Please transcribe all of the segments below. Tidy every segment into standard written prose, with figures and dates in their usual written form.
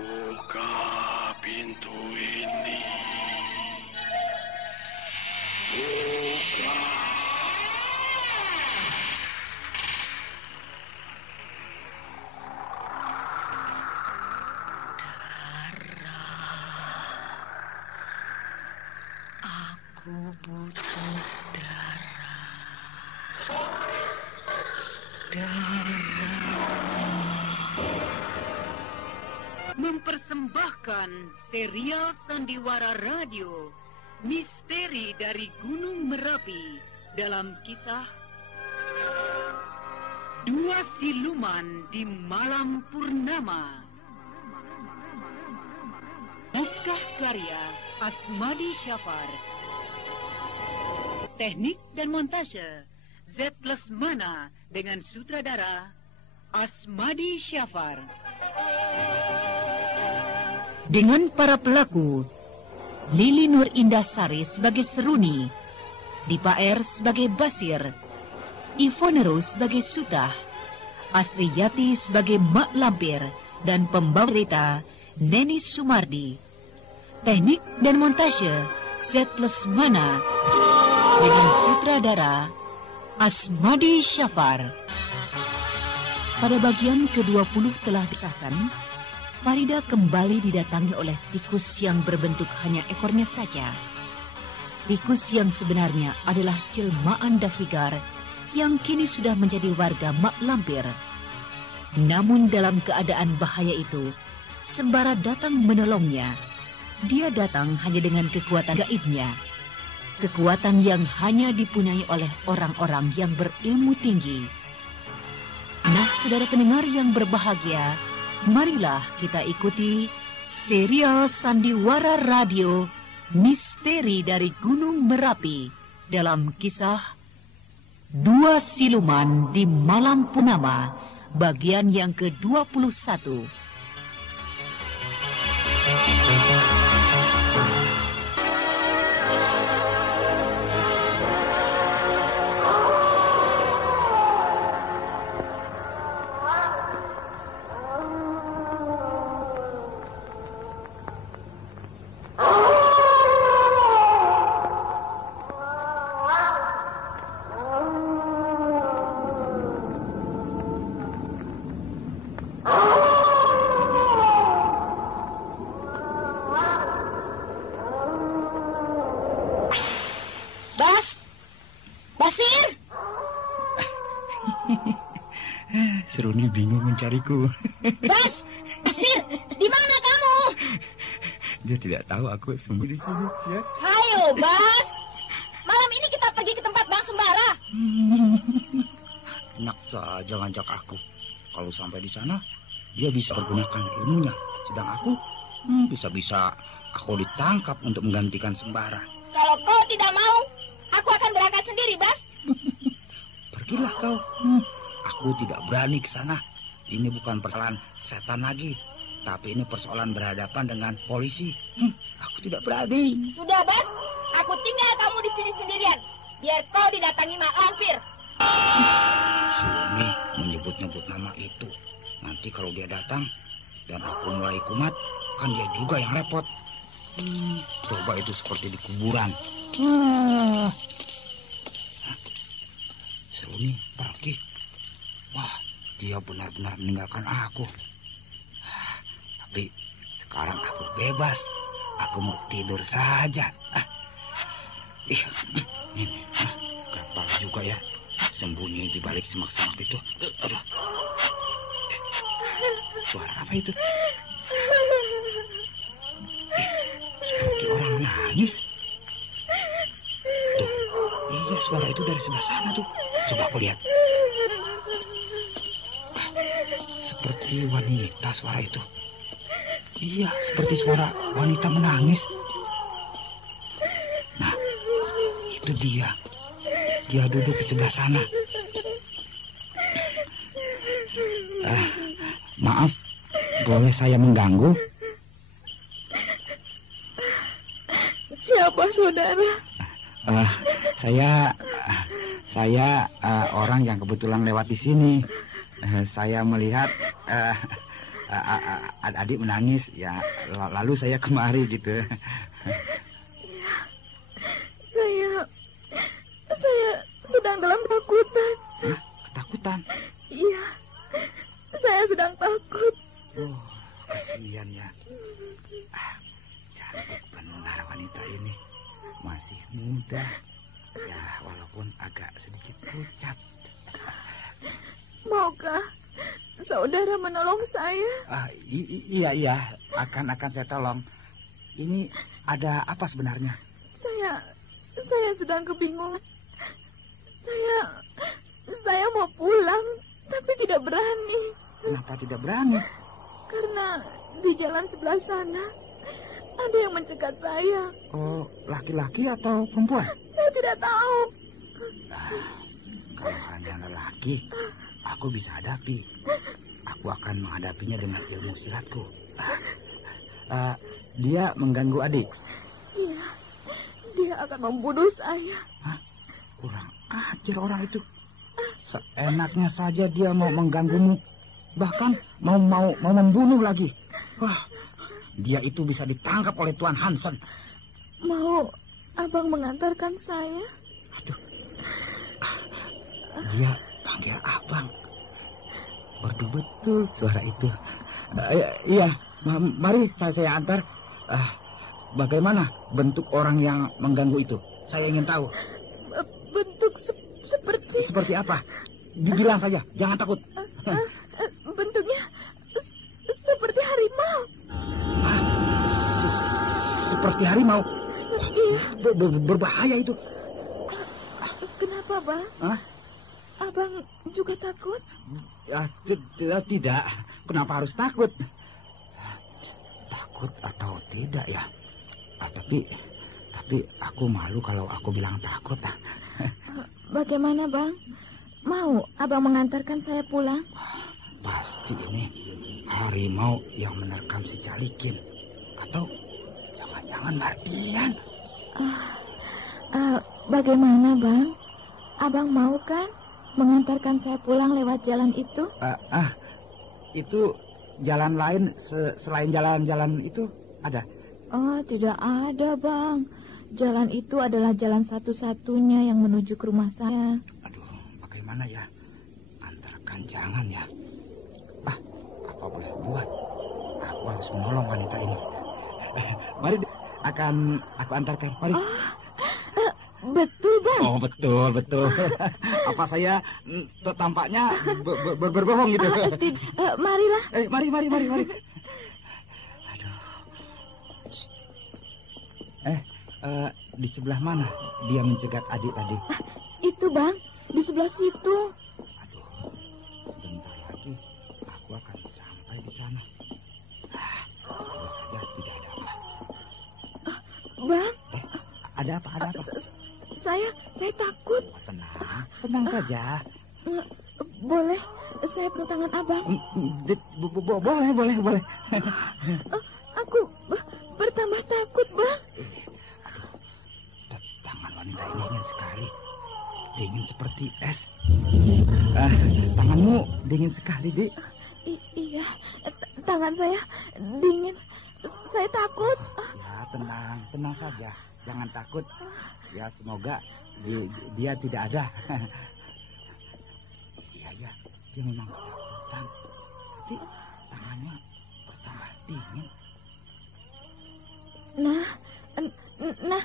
Buka pintu ini. Buka. Aku butuh darah. Mempersembahkan serial sandiwara radio Misteri dari Gunung Merapi dalam kisah Dua Siluman di Malam Purnama. Naskah karya Asmadi Syafar. Teknik dan montase Z. Lesmana dengan sutradara Asmadi Syafar. Dengan para pelaku, Lili Nur Indasari sebagai Seruni, Dipa R sebagai Basir, Ivone Rose sebagai Sutah, Asri Yati sebagai Mak Lampir, dan pembawa cerita Neni Sumardi. Teknik dan montase Z. Lesmana dengan sutradara Asmadi Syafar. Pada bagian ke-20 telah disahkan, Farida kembali didatangi oleh tikus yang berbentuk hanya ekornya saja. Tikus yang sebenarnya adalah jelmaan Dahigar yang kini sudah menjadi warga Mak Lampir. Namun dalam keadaan bahaya itu, Sembara datang menolongnya. Dia datang hanya dengan kekuatan gaibnya. Kekuatan yang hanya dipunyai oleh orang-orang yang berilmu tinggi. Nah, saudara pendengar yang berbahagia, marilah kita ikuti serial sandiwara radio Misteri dari Gunung Merapi dalam kisah Dua Siluman di Malam Purnama, bagian yang ke-21. Seruni bingung mencariku. Bas, Basir, di mana kamu? Dia tidak tahu aku sembunyi di sini. Ya. Ayo, Bas. Malam ini kita pergi ke tempat Bang Sembara. Enak saja ngajak aku. Kalau sampai di sana, dia bisa pergunakan ilmunya. Sedang aku, bisa-bisa aku ditangkap untuk menggantikan Sembara. Kalau kau tidak mau, aku akan berangkat sendiri, Bas. Pergilah kau. Aku tidak berani ke sana. Ini bukan persoalan setan lagi, tapi ini persoalan berhadapan dengan polisi. Aku tidak berani. Sudah, Bas. Aku tinggal kamu di sini sendirian. Biar kau didatangi Mak Lampir. Ini menyebut-nyebut nama itu. Nanti kalau dia datang dan aku mulai kumat, kan dia juga yang repot. Coba itu seperti di kuburan. Seruni pergi. Wah, dia benar-benar meninggalkan aku. Tapi sekarang aku bebas. Aku mau tidur saja. Ini gampang juga ya sembunyi di balik semak-semak itu. Aduh. Suara apa itu? Seperti orang nangis. Tuh, iya suara itu dari sebelah sana tuh. Coba aku lihat. Seperti wanita suara itu. Iya, seperti suara wanita menangis. Nah, itu dia. Dia duduk di sebelah sana. Maaf, boleh saya mengganggu? Siapa saudara? Saya orang yang kebetulan lewat di sini. Saya melihat Adik menangis ya, lalu saya kemari gitu. Saya sedang dalam ketakutan. Hah? Ketakutan? Iya, saya sedang takut. Oh, kasihan ya. Cantik benar wanita ini. Masih muda. Ya, walaupun agak sedikit pucat. Maukah saudara menolong saya? Iya, akan saya tolong. Ini ada apa sebenarnya? Saya sedang kebingungan. Saya mau pulang, tapi tidak berani. Kenapa tidak berani? Karena di jalan sebelah sana ada yang mencegat saya. Oh, laki-laki atau perempuan? Saya tidak tahu. Kalau hanya lelaki, aku bisa hadapi. Aku akan menghadapinya dengan ilmu silatku. Dia mengganggu adik. Iya, dia akan membunuh saya. Hah? Kurang ajar orang itu. Seenaknya saja dia mau mengganggumu. Bahkan mau membunuh lagi. Wah, dia itu bisa ditangkap oleh Tuan Hansen. Mau abang mengantarkan saya? Aduh, dia panggil abang. Merdu betul suara itu. Iya, mari saya antar. Bagaimana bentuk orang yang mengganggu itu? Saya ingin tahu. Bentuk seperti apa? Bilang saja, jangan takut. Bentuknya seperti harimau. Seperti harimau? Iya. Berbahaya itu. Kenapa, Bang? Abang juga takut? Tidak. Kenapa harus takut? Takut atau tidak ya? Tapi aku malu kalau aku bilang takut. Bagaimana, Bang? Mau abang mengantarkan saya pulang? Pasti ini harimau yang menerkam si Calikin. Atau jangan-jangan Mardian. Bagaimana, Bang? Abang mau kan mengantarkan saya pulang lewat jalan itu? Itu jalan lain selain jalan-jalan itu ada? Oh, tidak ada, Bang. Jalan itu adalah jalan satu-satunya yang menuju ke rumah saya. Aduh, bagaimana ya? Antarkan jangan ya. Apa boleh buat? Aku harus menolong wanita ini. Mari, akan aku antarkan. Mari. Betul, Bang. Oh, betul. Apa saya tampaknya berbohong gitu? Marilah. Mari. Aduh. Di sebelah mana dia mencegat adik tadi? Itu, Bang, di sebelah situ. Aduh, sebentar lagi aku akan sampai di sana. Semoga saja tidak ada apa. Bang, ada apa? Saya takut. Tenang saja. Boleh saya pegang tangan abang? Boleh. Aku bertambah takut, Bang. Tangan wanita ini dingin sekali. Dingin seperti es. Tanganmu dingin sekali, Dik. Iya, tangan saya dingin. Saya takut. Ya, tenang saja. Jangan takut. Ya, semoga dia tidak ada. Iya, dia memang ketakutan. Tapi tangannya bertambah dingin. Nah,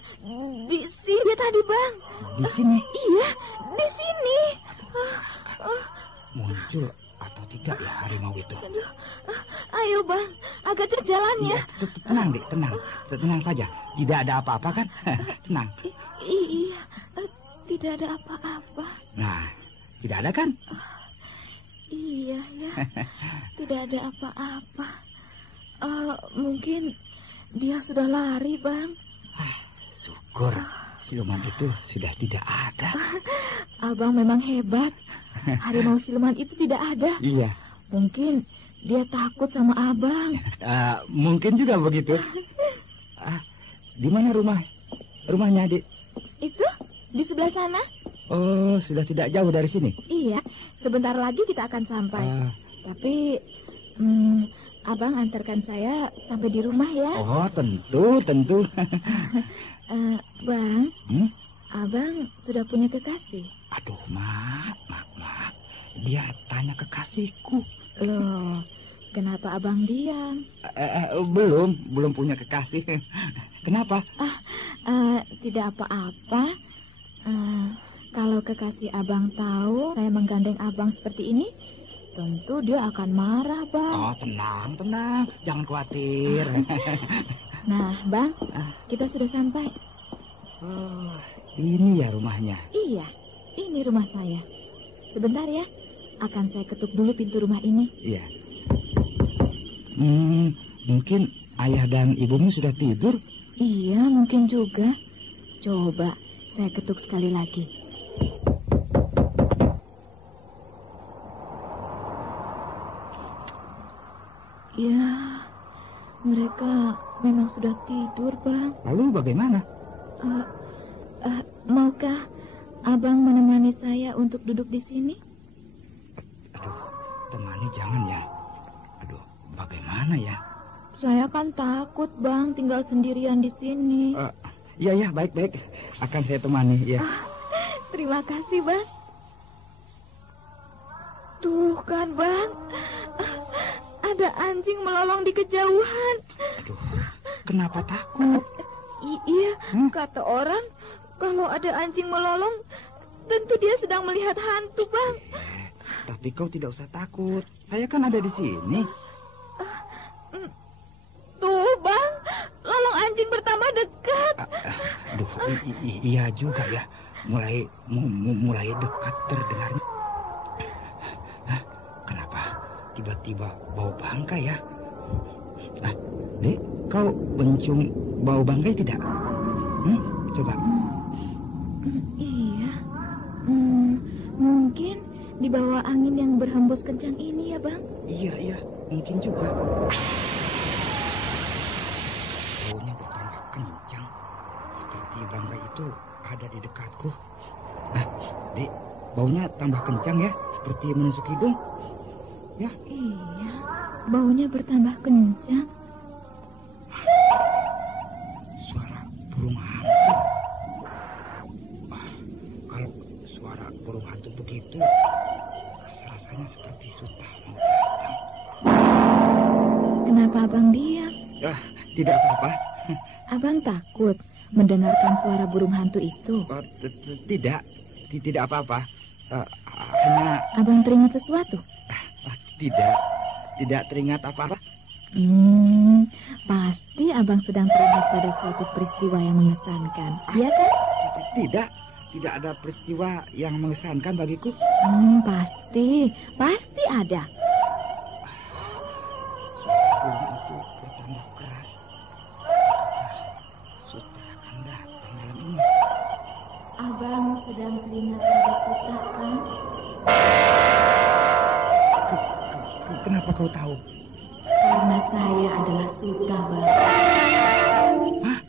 di sini tadi, Bang. Di sini? Iya, di sini. Muncul atau tidak ya harimau itu? Aduh, ayo, Bang, agak cepat jalannya. Tenang, Dik, tenang saja. Tidak ada apa-apa kan? Tenang. Iya, tidak ada apa-apa. Nah, tidak ada kan? Iya, ya, tidak ada apa-apa. Mungkin dia sudah lari, Bang. Syukur, siluman itu sudah tidak ada. Abang memang hebat. Harimau siluman itu tidak ada. Iya. Mungkin dia takut sama abang. Mungkin juga begitu. Di mana rumahnya, Adik? Itu di sebelah sana. Oh, sudah tidak jauh dari sini. Iya, sebentar lagi kita akan sampai. Tapi Abang antarkan saya sampai di rumah ya. Oh, tentu. Bang, Abang sudah punya kekasih? Aduh, Mak. Dia tanya kekasihku. Loh, kenapa Abang diam? Belum punya kekasih. Kenapa? Tidak apa-apa. Kalau kekasih Abang tahu saya menggandeng Abang seperti ini, tentu dia akan marah, Bang. Oh, tenang. Jangan khawatir. Nah, Bang, kita sudah sampai. Oh, ini ya rumahnya. Iya, ini rumah saya. Sebentar ya, akan saya ketuk dulu pintu rumah ini. Iya. Mungkin ayah dan ibumu sudah tidur. Iya, mungkin juga. Coba saya ketuk sekali lagi. Ya, mereka memang sudah tidur, Bang. Lalu bagaimana? Maukah Abang menemani saya untuk duduk di sini? Aduh, temani jangan ya. Aduh, bagaimana ya? Saya kan takut, Bang, tinggal sendirian di sini. Ya, baik. Akan saya temani, ya. Terima kasih, Bang. Tuh kan, Bang. Ada anjing melolong di kejauhan. Aduh, kenapa takut? Iya, kata orang kalau ada anjing melolong, tentu dia sedang melihat hantu, Bang. Tapi kau tidak usah takut. Saya kan ada di sini. Tuh, Bang, lolong anjing bertambah dekat. Aduh, iya juga ya. Mulai dekat terdengarnya. Kenapa tiba-tiba bau bangkai ya? Dek, kau mencium bau bangkai tidak? Coba. Iya. Mungkin di bawah angin yang berhembus kencang ini ya, Bang? Iya, mungkin juga. Baunya bertambah kencang. Seperti bangkai itu ada di dekatku. Dek, baunya tambah kencang ya, seperti menusuk hidung. Ya. Iya, baunya bertambah kencang. Suara burung hantu. Kalau suara burung hantu begitu, rasa-rasanya seperti Sutah mau datang. Kenapa Abang diam? Tidak apa-apa. Abang takut mendengarkan suara burung hantu itu? Tidak apa-apa. Hanya... Abang teringat sesuatu? Tidak teringat apa-apa. Pasti Abang sedang teringat pada suatu peristiwa yang mengesankan, iya kan? Tidak ada peristiwa yang mengesankan bagiku. Pasti ada. Suara itu bertambah keras. Sutah akan datang malam ini. Abang sedang teringat pada Sutah, kan? Kenapa kau tahu? Karena saya adalah Sutah, Bang. Hah?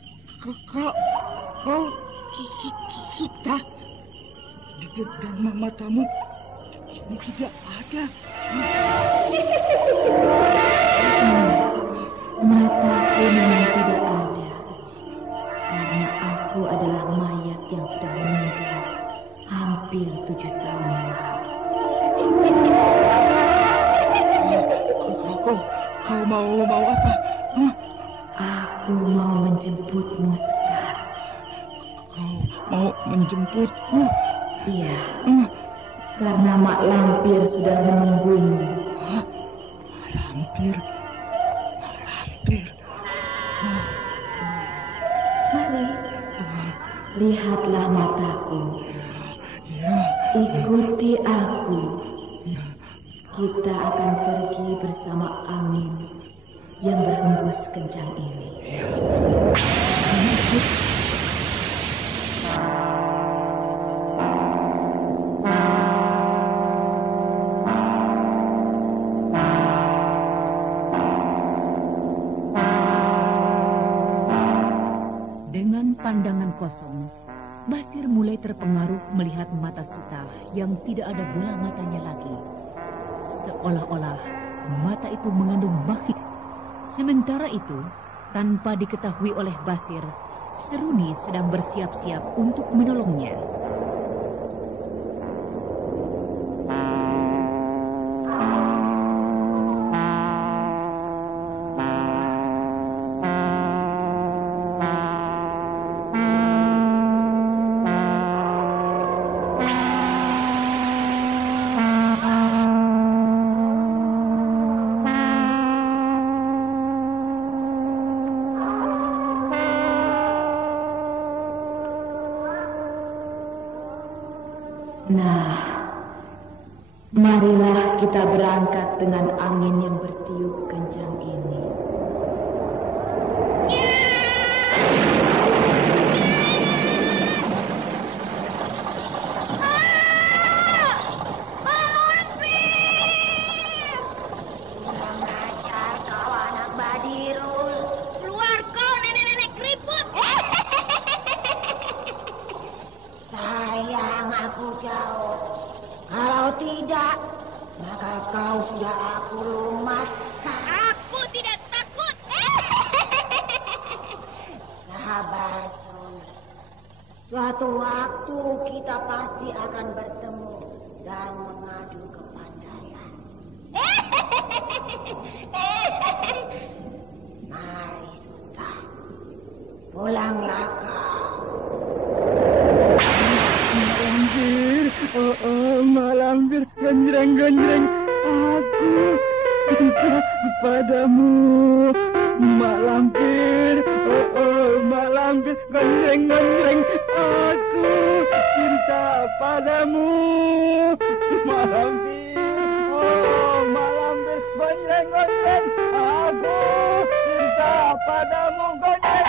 Kau Sutah? Di dalam matamu tidak ada. Mataku memang tidak ada. Karena aku adalah mayat yang sudah meninggal hampir 7 tahun yang lalu. Kau mau apa? Aku mau menjemputmu sekarang. Kau mau menjemputku? Iya. Karena Mak Lampir sudah menunggumu. Lampir. Mari. Lihatlah mataku. Ya. Ikuti aku. Kita akan pergi bersama angin yang berhembus kencang ini. Dengan pandangan kosong, Basir mulai terpengaruh melihat mata Sutah yang tidak ada bola matanya lagi. Seolah-olah mata itu mengandung magnet Sementara itu, tanpa diketahui oleh Basir, Seruni sedang bersiap-siap untuk menolongnya. Nah, marilah kita berangkat dengan angin yang bertiup kencang ini. Kurang ajar kau anak Badirul. Keluar kau nenek-nenek keriput. Sayang aku jauh. Kalau tidak, maka kau sudah aku lumat. Aku tidak takut. Sabar, Sony. Suatu waktu kita pasti akan bertemu dan mengadu kepandaian. Mari, Sultan. Pulanglah kau. Malampir, gonjreng-gonjreng, aku cinta padamu. Malampir, Malampir, gonjreng-gonjreng, aku cinta padamu. Malampir, Malampir, gonjreng-gonjreng, aku cinta padamu, gonjreng-gonjreng.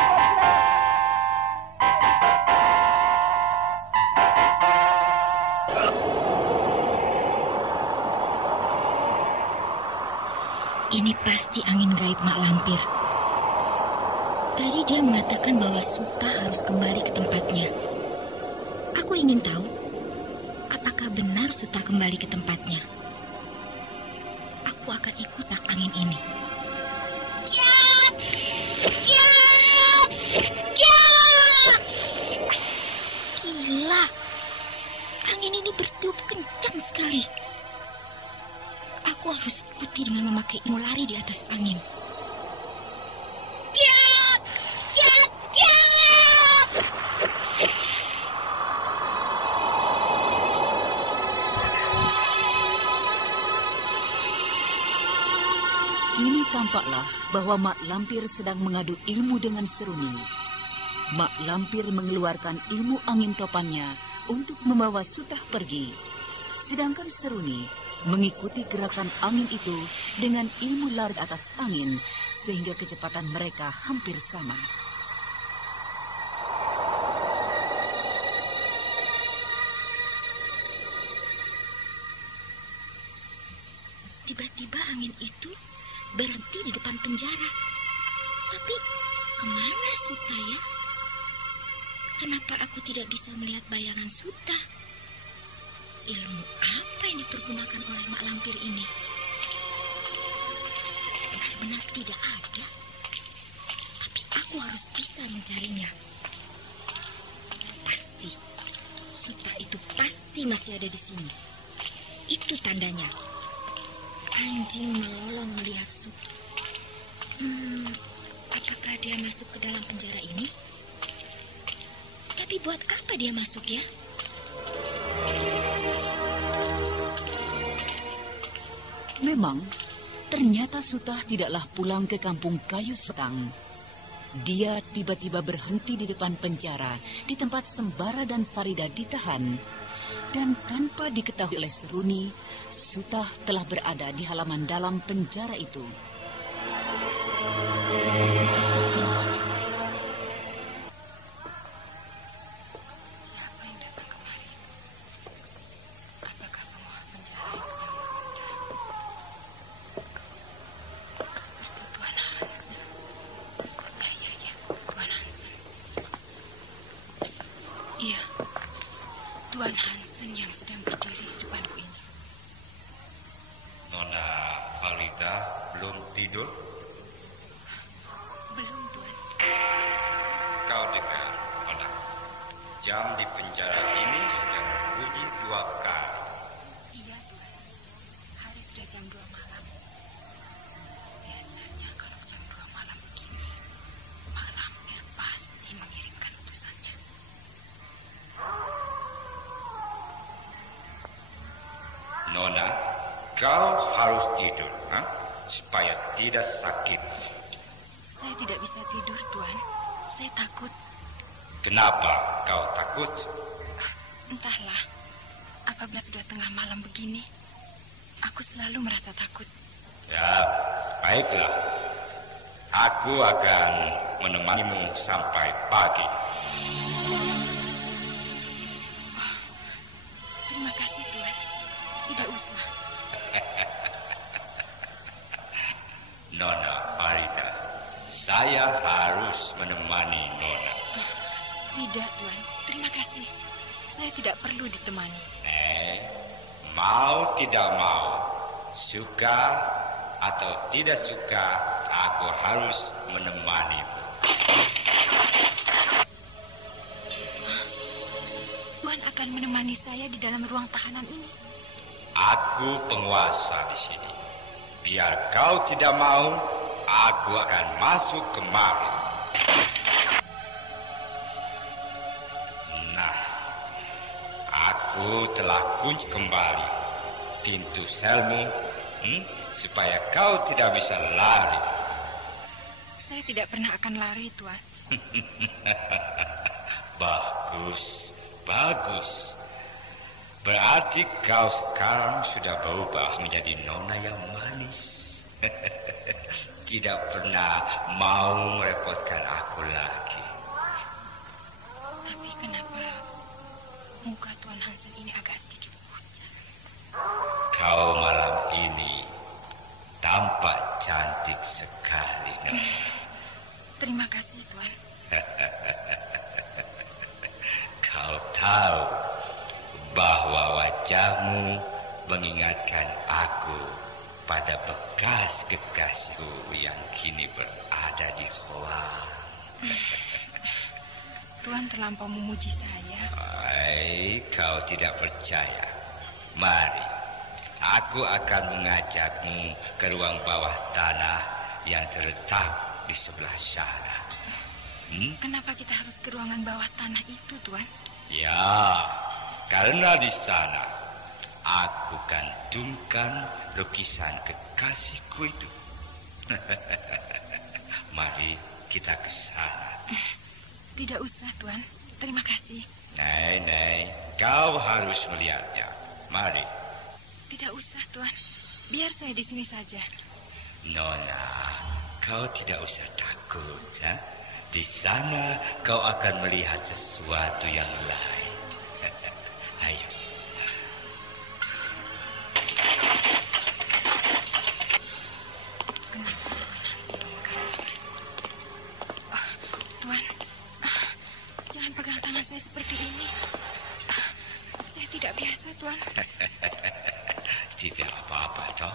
Ini pasti angin gaib Mak Lampir. Tadi dia mengatakan bahwa Suta harus kembali ke tempatnya. Aku ingin tahu, apakah benar Suta kembali ke tempatnya? Aku akan ikut angin ini. Kiat! Kiat! Kiat! Gila, angin ini bertiup kencang sekali. Aku harus ikuti dengan memakai ilmu lari di atas angin. Kiat! Kiat! Kiat! Kini tampaklah bahwa Mak Lampir sedang mengadu ilmu dengan Seruni. Mak Lampir mengeluarkan ilmu angin topannya untuk membawa Sutah pergi. Sedangkan Seruni mengikuti gerakan angin itu dengan ilmu lari atas angin, sehingga kecepatan mereka hampir sama. Tiba-tiba angin itu berhenti di depan penjara. Tapi kemana Suta ya? Kenapa aku tidak bisa melihat bayangan Suta? Ilmu apa yang dipergunakan oleh Mak Lampir ini? Benar-benar tidak ada. Tapi aku harus bisa mencarinya. Pasti. Suta itu pasti masih ada di sini. Itu tandanya. Anjing melolong melihat Suta. Apakah dia masuk ke dalam penjara ini? Tapi buat apa dia masuk ya? Memang, ternyata Sutah tidaklah pulang ke kampung kayu setang. Dia tiba-tiba berhenti di depan penjara di tempat Sembara dan Farida ditahan. Dan tanpa diketahui oleh Seruni, Sutah telah berada di halaman dalam penjara itu. Siapa yang datang kemari? Apakah penguasa penjara yang sedang berpindah? Seperti Tuan Hansen. Ya, Tuan Hansen. Iya, Tuan Hansen yang sedang berdiri di depanku ini. Nona Farida belum tidur? Jam di penjara ini sudah berbunyi 2 kali. Iya, Tuan. Hari sudah jam 2 malam. Biasanya kalau jam 2 malam begini, Mak Lampir pasti mengirimkan utusannya. Nona, kau harus tidur, supaya tidak sakit. Saya tidak bisa tidur, Tuan. Saya takut. Kenapa kau takut? Entahlah, apabila sudah tengah malam begini, aku selalu merasa takut. Ya, baiklah. Aku akan menemanimu sampai pagi. Terima kasih, Tuan. Tidak usah. Nona Farida, saya harus menemani Nona. Tidak, Tuan. Terima kasih. Saya tidak perlu ditemani. Mau tidak mau, suka atau tidak suka, aku harus menemanimu. Tuan akan menemani saya di dalam ruang tahanan ini. Aku penguasa di sini. Biar kau tidak mau, aku akan masuk kemari. Nah, aku telah kunci kembali pintu selmu, supaya kau tidak bisa lari. Saya tidak pernah akan lari, Tuan. Bagus, bagus. Berarti kau sekarang sudah berubah menjadi nona yang manis. Tidak pernah mau merepotkan aku lagi. Tapi kenapa muka Tuan Hansen ini agak sedikit pucat? Kau malam ini tampak cantik sekali, Nona. Terima kasih, Tuan. Kau tahu bahwa wajahmu mengingatkan aku pada bekas kekasihku yang kini berada di Hoa. Tuan terlampau memuji saya. Kau tidak percaya. Mari, aku akan mengajakmu ke ruang bawah tanah yang terletak di sebelah sana. Kenapa kita harus ke ruangan bawah tanah itu, Tuan? Ya, karena di sana aku gantungkan lukisan kekasihku itu. Mari kita ke sana. Tidak usah, Tuan. Terima kasih. Nei, kau harus melihatnya. Mari. Tidak usah, Tuan. Biar saya di sini saja. Nona, kau tidak usah takut, ya? Di sana kau akan melihat sesuatu yang lain. Ayo. Kenapa Tuan Hansen mengangkat? Tuan, jangan pegang tangan saya seperti ini. Saya tidak biasa, Tuan. Tidak apa-apa, toh?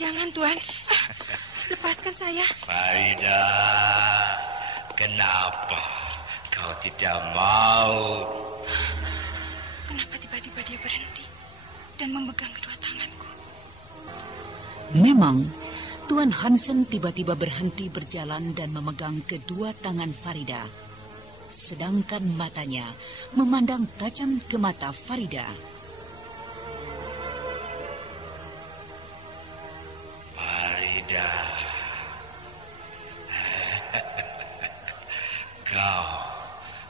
Jangan, Tuan. Lepaskan saya. Farida, kenapa kau tidak mau? Kenapa tiba-tiba dia berhenti dan memegang kedua tanganku? Memang, Tuan Hansen tiba-tiba berhenti berjalan dan memegang kedua tangan Farida. Sedangkan matanya memandang tajam ke mata Farida. Farida,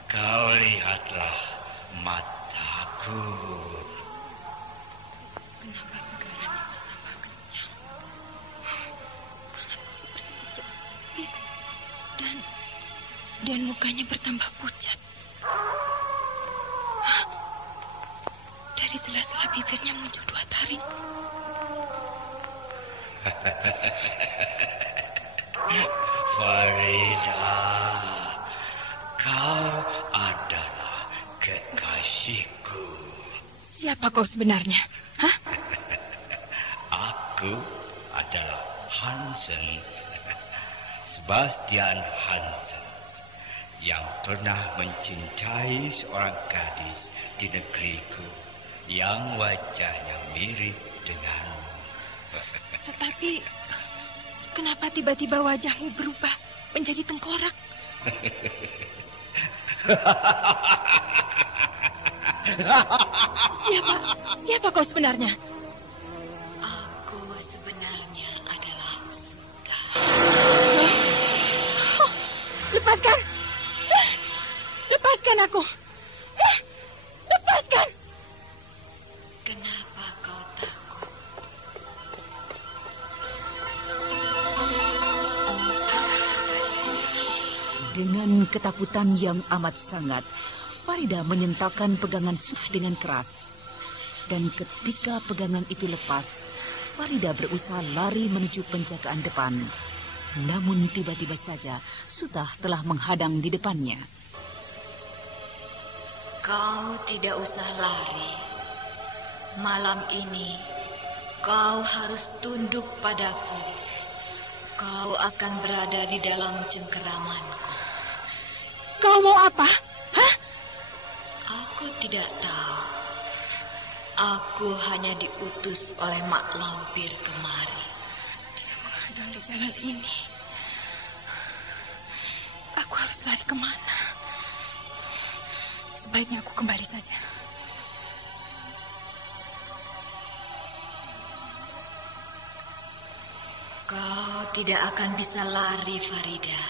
kau lihatlah mataku. Kenapa pegangannya bertambah kencang? Tanganku seperti dijepit dan mukanya bertambah pucat. Dari sela-sela bibirnya muncul 2 taring. Farida, kau adalah kekasihku. Siapa kau sebenarnya? Hah? Aku adalah Hansen, Sebastian Hansen, yang pernah mencintai seorang gadis di negeriku yang wajahnya mirip denganmu. Tetapi kenapa tiba-tiba wajahmu berubah menjadi tengkorak? Siapa kau sebenarnya? Aku sebenarnya adalah Suta. Lepaskan! Lepaskan aku! Lepaskan! Kenapa kau takut? Dengan ketakutan yang amat sangat, Farida menyentakkan pegangan Suta dengan keras. Dan ketika pegangan itu lepas, Farida berusaha lari menuju penjagaan depan. Namun tiba-tiba saja Suta telah menghadang di depannya. Kau tidak usah lari. Malam ini kau harus tunduk padaku. Kau akan berada di dalam cengkeramanku. Kau mau apa? Hah? Aku tidak tahu. Aku hanya diutus oleh Mak Lampir kemari. Dia menghadang di jalan ini. Aku harus lari kemana? Sebaiknya aku kembali saja. Kau tidak akan bisa lari, Farida.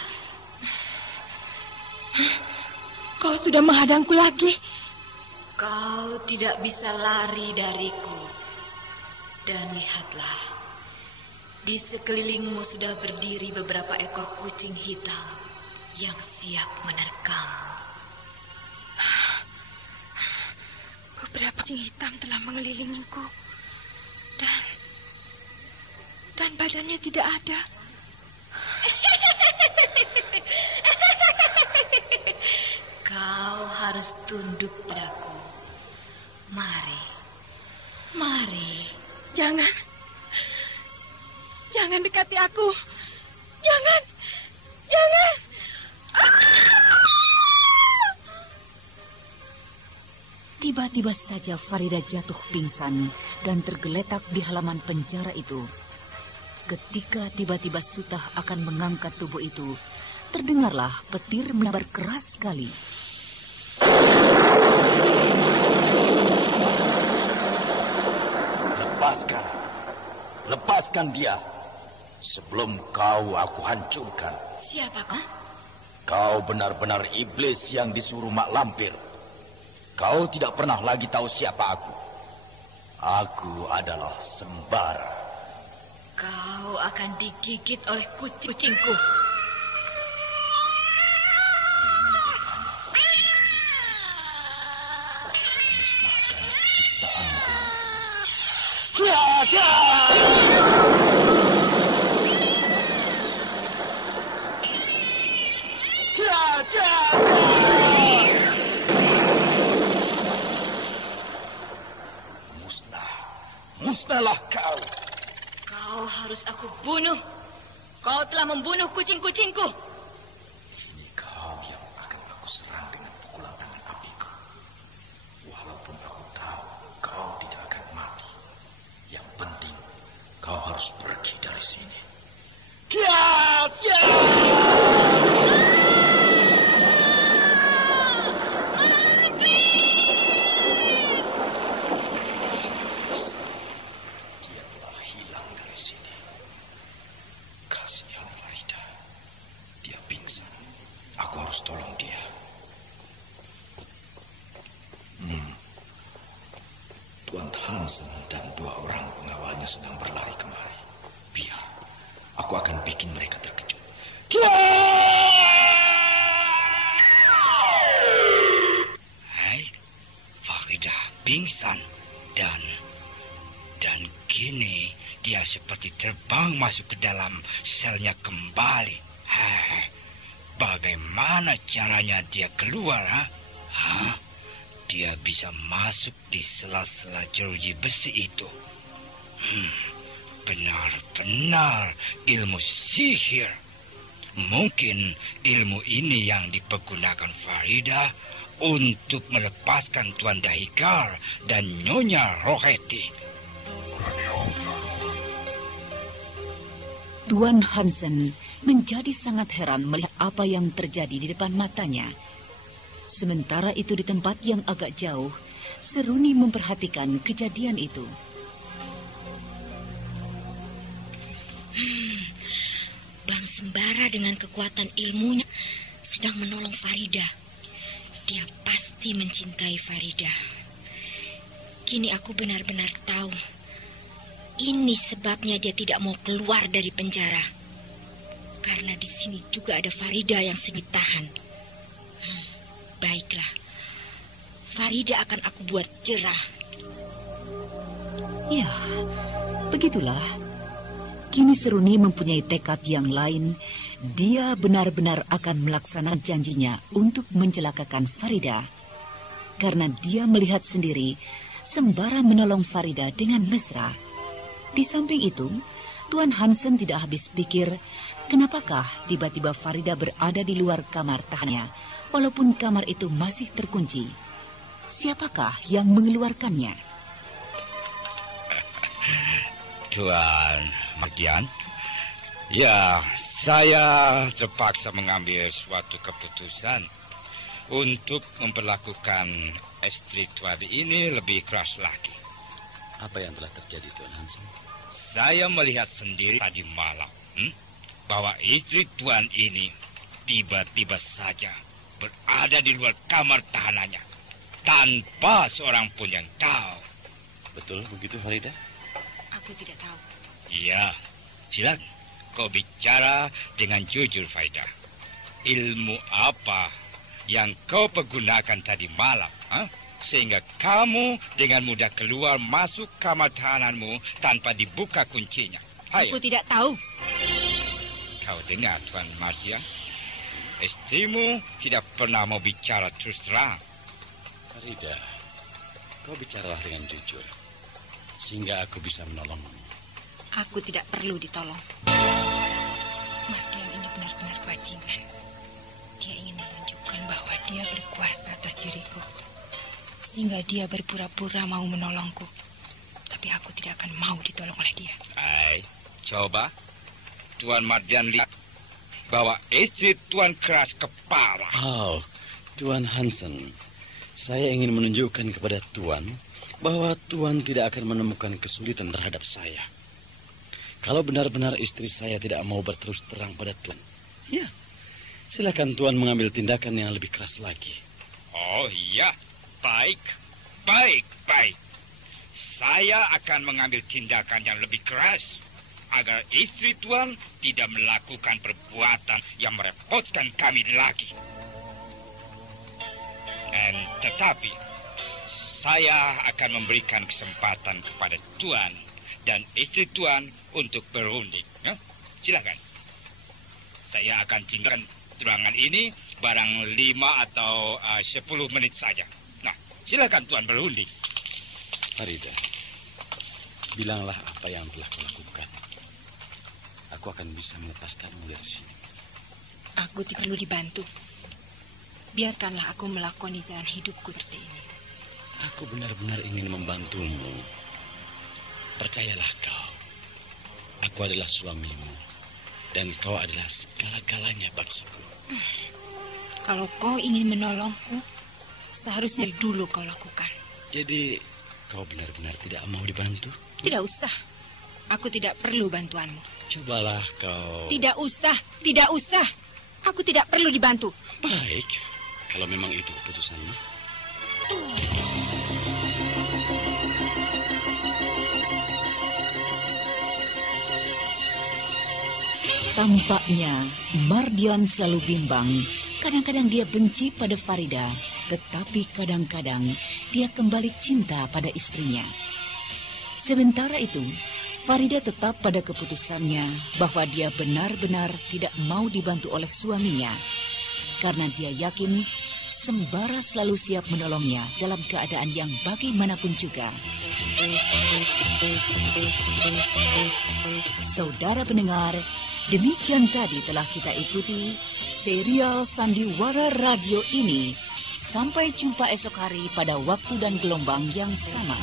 Kau sudah menghadangku lagi. Kau tidak bisa lari dariku. Dan lihatlah, di sekelilingmu sudah berdiri beberapa ekor kucing hitam yang siap menerkammu. Beberapa kucing hitam telah mengelilingiku. Dan badannya tidak ada. Kau harus tunduk padaku. Mari. Mari. Jangan. Jangan dekati aku. Jangan. Jangan. Tiba-tiba saja Farida jatuh pingsan dan tergeletak di halaman penjara itu. Ketika tiba-tiba Suta akan mengangkat tubuh itu, terdengarlah petir menabar keras sekali. Lepaskan dia. Sebelum kau aku hancurkan. Siapa kau? Kau benar-benar iblis yang disuruh Mak Lampir. Kau tidak pernah lagi tahu siapa aku. Aku adalah Sembara. Kau akan digigit oleh kucingku. Musnahkan ciptaanku. Musnahlah kau. Kau harus aku bunuh. Kau telah membunuh kucing-kucingku. Ini kau yang akan aku serang dengan pukulan tangan apiku. Walaupun aku tahu kau tidak akan mati. Yang penting kau harus pergi dari sini. Hansen dan 2 orang pengawalnya sedang berlari kemari. Biar, aku akan bikin mereka terkejut. Hai, Farida pingsan dan kini dia seperti terbang masuk ke dalam selnya kembali. Hai, bagaimana caranya dia keluar? Hah? Dia bisa masuk di sela-sela jeruji besi itu. Benar-benar ilmu sihir. Mungkin ilmu ini yang dipergunakan Farida untuk melepaskan Tuan Dahikar dan Nyonya Roheti. Tuan Hansen menjadi sangat heran melihat apa yang terjadi di depan matanya. Sementara itu di tempat yang agak jauh, Seruni memperhatikan kejadian itu. Bang Sembara dengan kekuatan ilmunya sedang menolong Farida. Dia pasti mencintai Farida. Kini aku benar-benar tahu. Ini sebabnya dia tidak mau keluar dari penjara. Karena di sini juga ada Farida yang sedang ditahan. Baiklah. Farida akan aku buat jerah. Ya, begitulah. Kini Seruni mempunyai tekad yang lain. Dia benar-benar akan melaksanakan janjinya untuk mencelakakan Farida. Karena dia melihat sendiri Sembara menolong Farida dengan mesra. Di samping itu, Tuan Hansen tidak habis pikir kenapakah tiba-tiba Farida berada di luar kamar tahannya walaupun kamar itu masih terkunci. Siapakah yang mengeluarkannya? Tuan Mardian, ya, saya terpaksa mengambil suatu keputusan untuk memperlakukan istri Tuan ini lebih keras lagi. Apa yang telah terjadi, Tuan Hansen? Saya melihat sendiri tadi malam bahwa istri Tuan ini tiba-tiba saja berada di luar kamar tahanannya tanpa seorang pun yang tahu. Betul begitu, Farida? Aku tidak tahu. Iya, silakan kau bicara dengan jujur, Farida. Ilmu apa yang kau pergunakan tadi malam, sehingga kamu dengan mudah keluar masuk kamar tahananmu tanpa dibuka kuncinya? Aku tidak tahu. Kau dengar, Tuan Mardian? Istrimu tidak pernah mau bicara terus terang. Farida, kau bicaralah dengan jujur, sehingga aku bisa menolongmu. Aku tidak perlu ditolong. Mardian ini benar-benar bajingan. Dia ingin menunjukkan bahwa dia berkuasa atas diriku, sehingga dia berpura-pura mau menolongku. Tapi aku tidak akan mau ditolong oleh dia. Coba Tuan Mardian lihat bahwa istri Tuan keras kepala. Oh, Tuan Hansen, saya ingin menunjukkan kepada Tuan bahwa Tuan tidak akan menemukan kesulitan terhadap saya. Kalau benar-benar istri saya tidak mau berterus terang pada Tuan, ya, silakan Tuan mengambil tindakan yang lebih keras lagi. Oh iya, baik. Saya akan mengambil tindakan yang lebih keras agar istri Tuan tidak melakukan perbuatan yang merepotkan kami lagi. Tetapi saya akan memberikan kesempatan kepada Tuan dan istri Tuan untuk berunding. Silakan. Saya akan tinggalkan ruangan ini barang 5 atau 10 menit saja. Nah, silakan Tuan berunding. Farida, bilanglah apa yang telah kau lakukan. Aku akan bisa melepaskanmu dari sini. Aku tidak perlu dibantu. Biarkanlah aku melakoni jalan hidupku seperti ini. Aku benar-benar ingin membantumu. Percayalah kau. Aku adalah suamimu. Dan kau adalah segala-galanya bagiku. Kalau kau ingin menolongku, seharusnya dulu kau lakukan. Jadi, kau benar-benar tidak mau dibantu? Tidak usah. Aku tidak perlu bantuanmu. Cobalah kau... Tidak usah. Aku tidak perlu dibantu. Baik, kalau memang itu keputusanmu. Tampaknya Mardian selalu bimbang. Kadang-kadang dia benci pada Farida, tetapi kadang-kadang dia kembali cinta pada istrinya. Sementara itu, Farida tetap pada keputusannya bahwa dia benar-benar tidak mau dibantu oleh suaminya. Karena dia yakin Sembara selalu siap menolongnya dalam keadaan yang bagaimanapun juga. Saudara pendengar, Demikian tadi telah kita ikuti serial Sandiwara Radio ini. Sampai jumpa esok hari pada waktu dan gelombang yang sama.